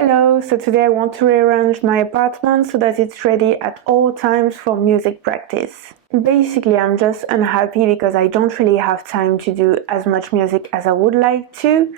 Hello, so today I want to rearrange my apartment so that it's ready at all times for music practice. Basically, I'm just unhappy because I don't really have time to do as much music as I would like to.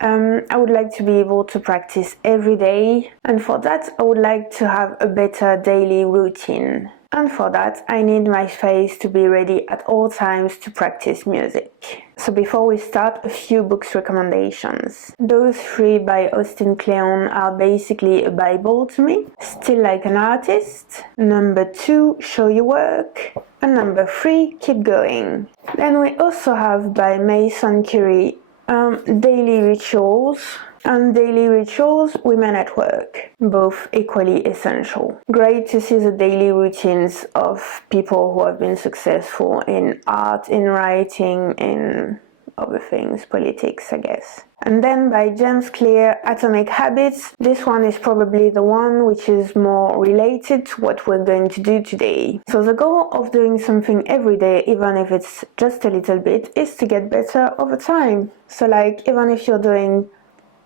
I would like to be able to practice every day, and for that I would like to have a better daily routine. And for that I need my space to be ready at all times to practice music. So before we start, a few books recommendations. Those three by Austin Kleon are basically a bible to me. Still Like an Artist. Number 2, Show Your Work. And number 3, Keep Going. Then we also have by Mason Curie Daily Rituals and Daily Rituals, Women at Work, both equally essential. Great to see the daily routines of people who have been successful in art, in writing, in other things, politics, I guess. And then by James Clear, Atomic Habits. This one is probably the one which is more related to what we're going to do today. So the goal of doing something every day, even if it's just a little bit, is to get better over time. So like, even if you're doing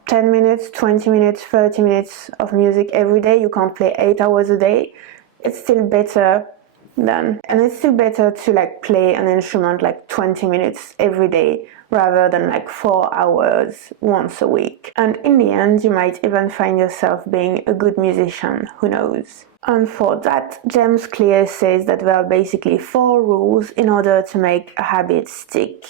10 minutes, 20 minutes, 30 minutes of music every day, you can't play 8 hours a day, it's still better than, and it's still better to like play an instrument like 20 minutes every day rather than like 4 hours once a week. And in the end, you might even find yourself being a good musician, who knows. And for that, James Clear says that there are basically 4 rules in order to make a habit stick.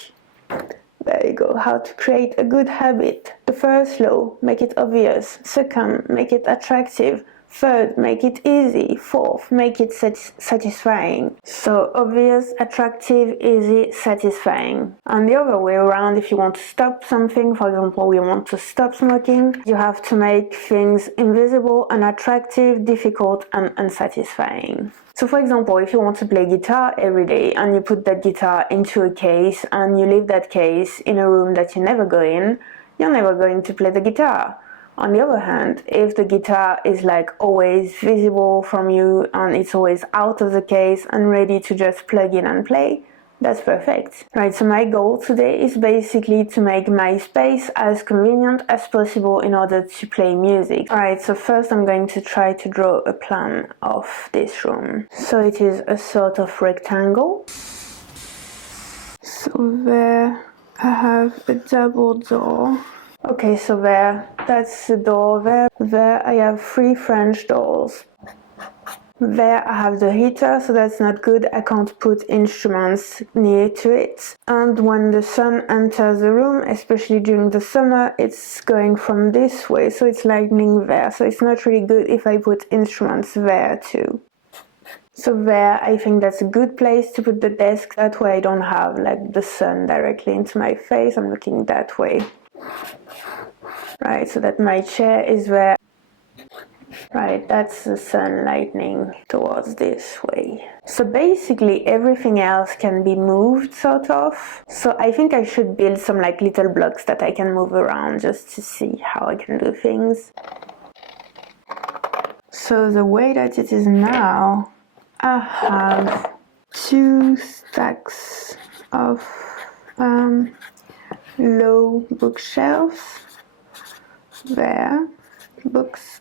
There you go, how to create a good habit. The first law, make it obvious. Second, make it attractive. Third, make it easy. Fourth, make it satisfying. So obvious, attractive, easy, satisfying. And the other way around, if you want to stop something, for example, you want to stop smoking, you have to make things invisible, unattractive, difficult, and unsatisfying. So for example, if you want to play guitar every day and you put that guitar into a case and you leave that case in a room that you never go in, you're never going to play the guitar. On the other hand, if the guitar is like always visible from you and it's always out of the case and ready to just plug in and play, that's perfect. Right, so my goal today is basically to make my space as convenient as possible in order to play music. Alright, so first I'm going to try to draw a plan of this room. So it is a sort of rectangle. So there I have a double door. Okay, so that's the door there. There I have 3 French doors. There I have the heater, so that's not good. I can't put instruments near to it. And when the sun enters the room, especially during the summer, it's going from this way, so it's lightning there. So it's not really good if I put instruments there too. So there, I think that's a good place to put the desk. That way I don't have like the sun directly into my face. I'm looking that way. Right, so that my chair is there. Right, that's the sun lightning towards this way. So basically everything else can be moved, sort of. So I think I should build some like little blocks that I can move around just to see how I can do things. So the way that it is now, I have 2 stacks of low bookshelves. There, books.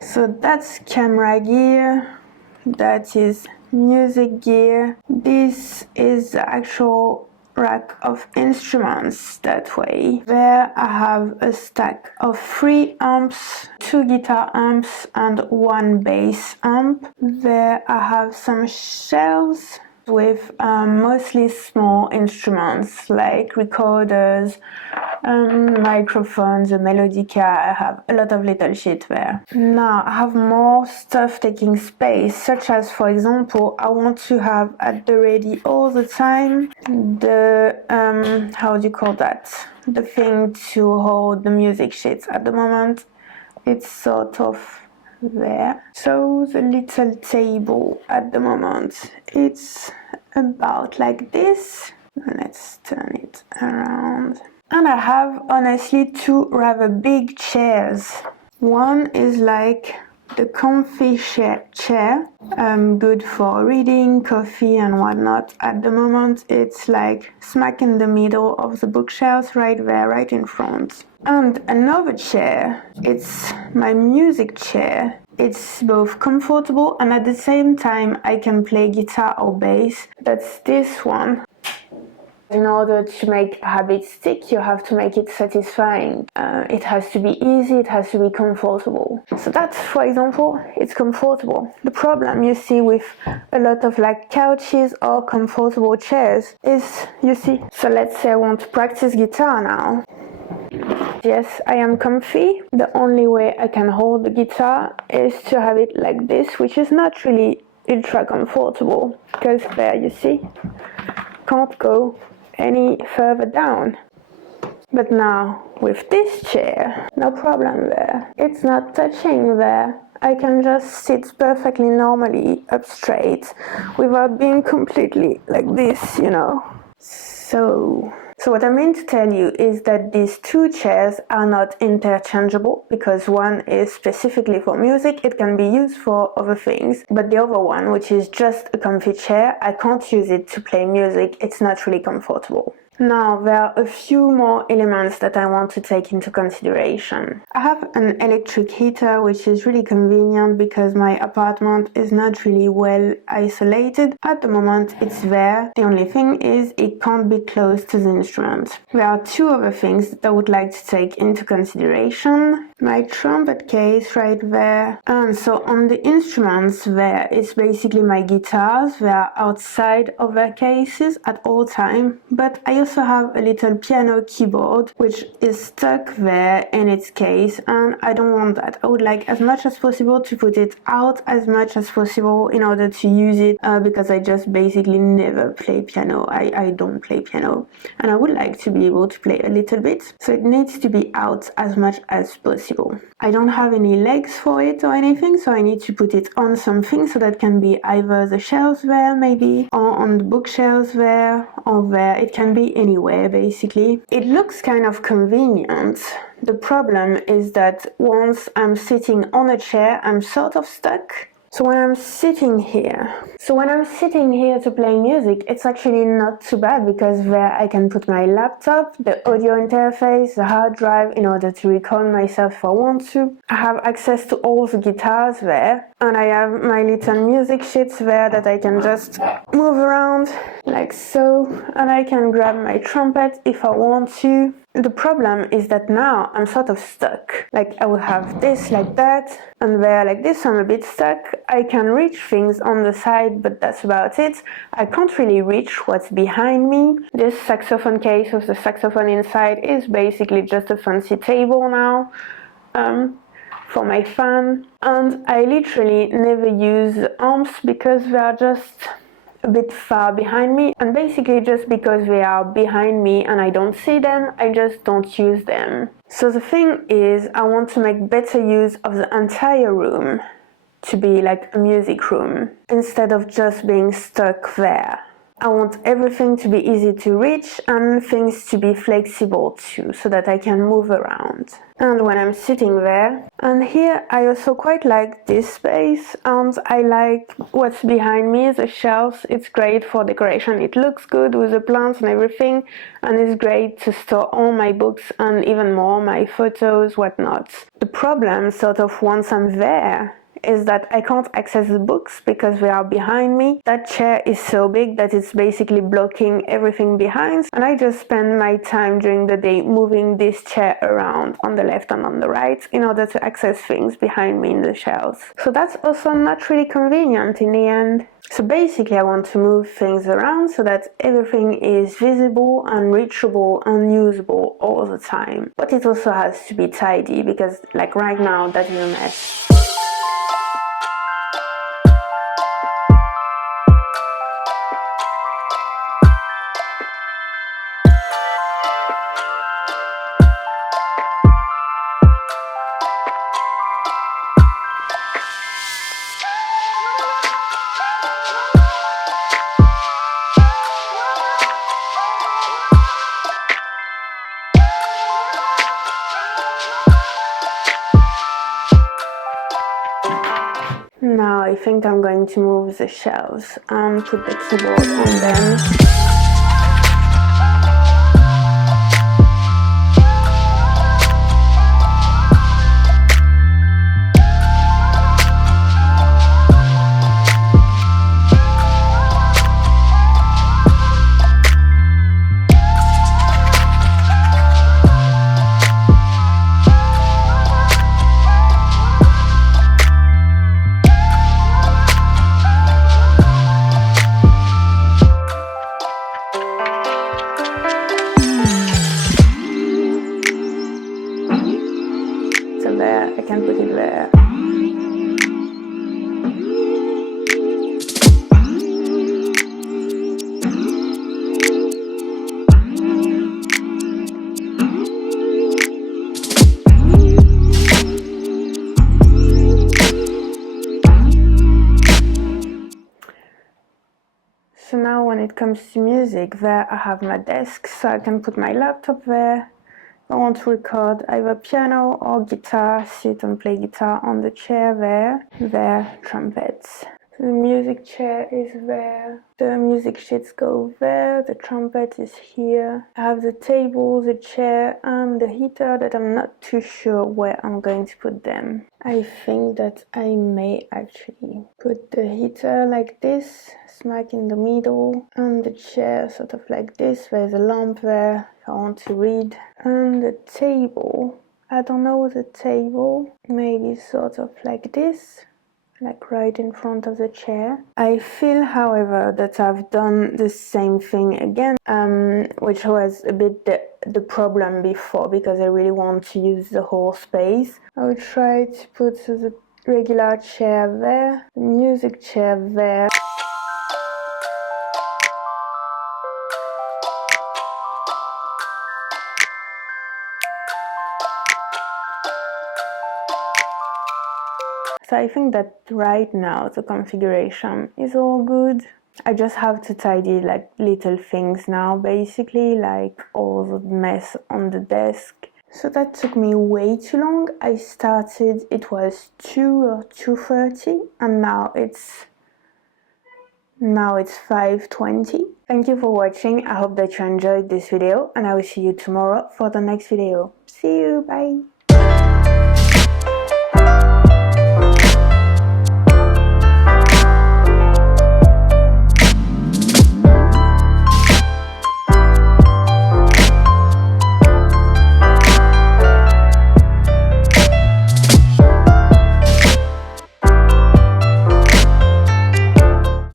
So that's camera gear, that is music gear. This is the actual rack of instruments that way. There I have a stack of 3 amps, 2 guitar amps and 1 bass amp. There I have some shelves with mostly small instruments like recorders, microphones, a melodica. I have a lot of little shit there. Now I have more stuff taking space, such as, for example, I want to have at the ready all the time the how do you call that? The thing to hold the music sheets. At the moment it's sort of there. So the little table at the moment, it's about like this. Let's turn it around. And I have honestly 2 rather big chairs. One is like a comfy chair, good for reading, coffee and whatnot. At the moment it's like smack in the middle of the bookshelves, right there, right in front. And another chair, it's my music chair. It's both comfortable and at the same time I can play guitar or bass. That's this one. In order to make a habit stick, you have to make it satisfying. It has to be easy, it has to be comfortable. So that's, for example, it's comfortable. The problem you see with a lot of like couches or comfortable chairs is, you see, so let's say I want to practice guitar now. Yes, I am comfy. The only way I can hold the guitar is to have it like this, which is not really ultra comfortable, because there, you see, can't go any further down. But now with this chair, no problem there. It's not touching there. I can just sit perfectly normally up straight without being completely like this, you know. So what I mean to tell you is that these two chairs are not interchangeable, because one is specifically for music, it can be used for other things, but the other one, which is just a comfy chair, I can't use it to play music, it's not really comfortable. Now, there are a few more elements that I want to take into consideration. I have an electric heater, which is really convenient because my apartment is not really well isolated. At the moment, it's there. The only thing is it can't be close to the instrument. There are two other things that I would like to take into consideration. My trumpet case right there. And so on the instruments there, it's basically my guitars. They are outside of their cases at all time, but I also have a little piano keyboard which is stuck there in its case, and I don't want that. I would like as much as possible to put it out as much as possible in order to use it, because I just basically never play piano. I don't play piano, and I would like to be able to play a little bit, so it needs to be out as much as possible. I don't have any legs for it or anything, so I need to put it on something, so that can be either the shelves there maybe, or on the bookshelves there, or there. It can be anywhere basically. It looks kind of convenient. The problem is that once I'm sitting on a chair, I'm sort of stuck. So when I'm sitting here to play music, it's actually not too bad, because there I can put my laptop, the audio interface, the hard drive in order to record myself if I want to. I have access to all the guitars there, and I have my little music sheets there that I can just move around like so, and I can grab my trumpet if I want to. The problem is that now I'm sort of stuck. Like I will have this like that, and there like this, I'm a bit stuck. I can reach things on the side, but that's about it. I can't really reach what's behind me. This saxophone case with the saxophone inside is basically just a fancy table now for my fan. And I literally never use the amps because they are just a bit far behind me, and basically just because they are behind me and I don't see them, I just don't use them. So the thing is, I want to make better use of the entire room to be like a music room instead of just being stuck there. I want everything to be easy to reach and things to be flexible too, so that I can move around. And when I'm sitting there, and here I also quite like this space, and I like what's behind me, the shelves. It's great for decoration. It looks good with the plants and everything, and it's great to store all my books and even more my photos, whatnot. The problem, sort of, once I'm there, is that I can't access the books because they are behind me. That chair is so big that it's basically blocking everything behind, and I just spend my time during the day moving this chair around on the left and on the right in order to access things behind me in the shelves. So that's also not really convenient in the end. So basically I want to move things around so that everything is visible and reachable and usable all the time. But it also has to be tidy, because like right now that is a mess. I think I'm going to move the shelves and put the keyboard on them. There, I can put it there. So now when it comes to music, there I have my desk, so I can put my laptop there. I want to record either piano or guitar, sit and play guitar on the chair there, trumpets. The music chair is there, the music sheets go there, the trumpet is here. I have the table, the chair and the heater that I'm not too sure where I'm going to put them. I think that I may actually put the heater like this, smack in the middle, and the chair sort of like this. There's a lamp there if I want to read. And the table, I don't know, the table, maybe sort of like this, like right in front of the chair. I feel, however, that I've done the same thing again, which was a bit the problem before, because I really want to use the whole space. I would try to put the regular chair there, the music chair there. So I think that right now the configuration is all good. I just have to tidy like little things now, basically, like all the mess on the desk. So that took me way too long. I started, it was 2 or 2:30, and now it's 5:20. Thank you for watching. I hope that you enjoyed this video, and I will see you tomorrow for the next video. See you, bye!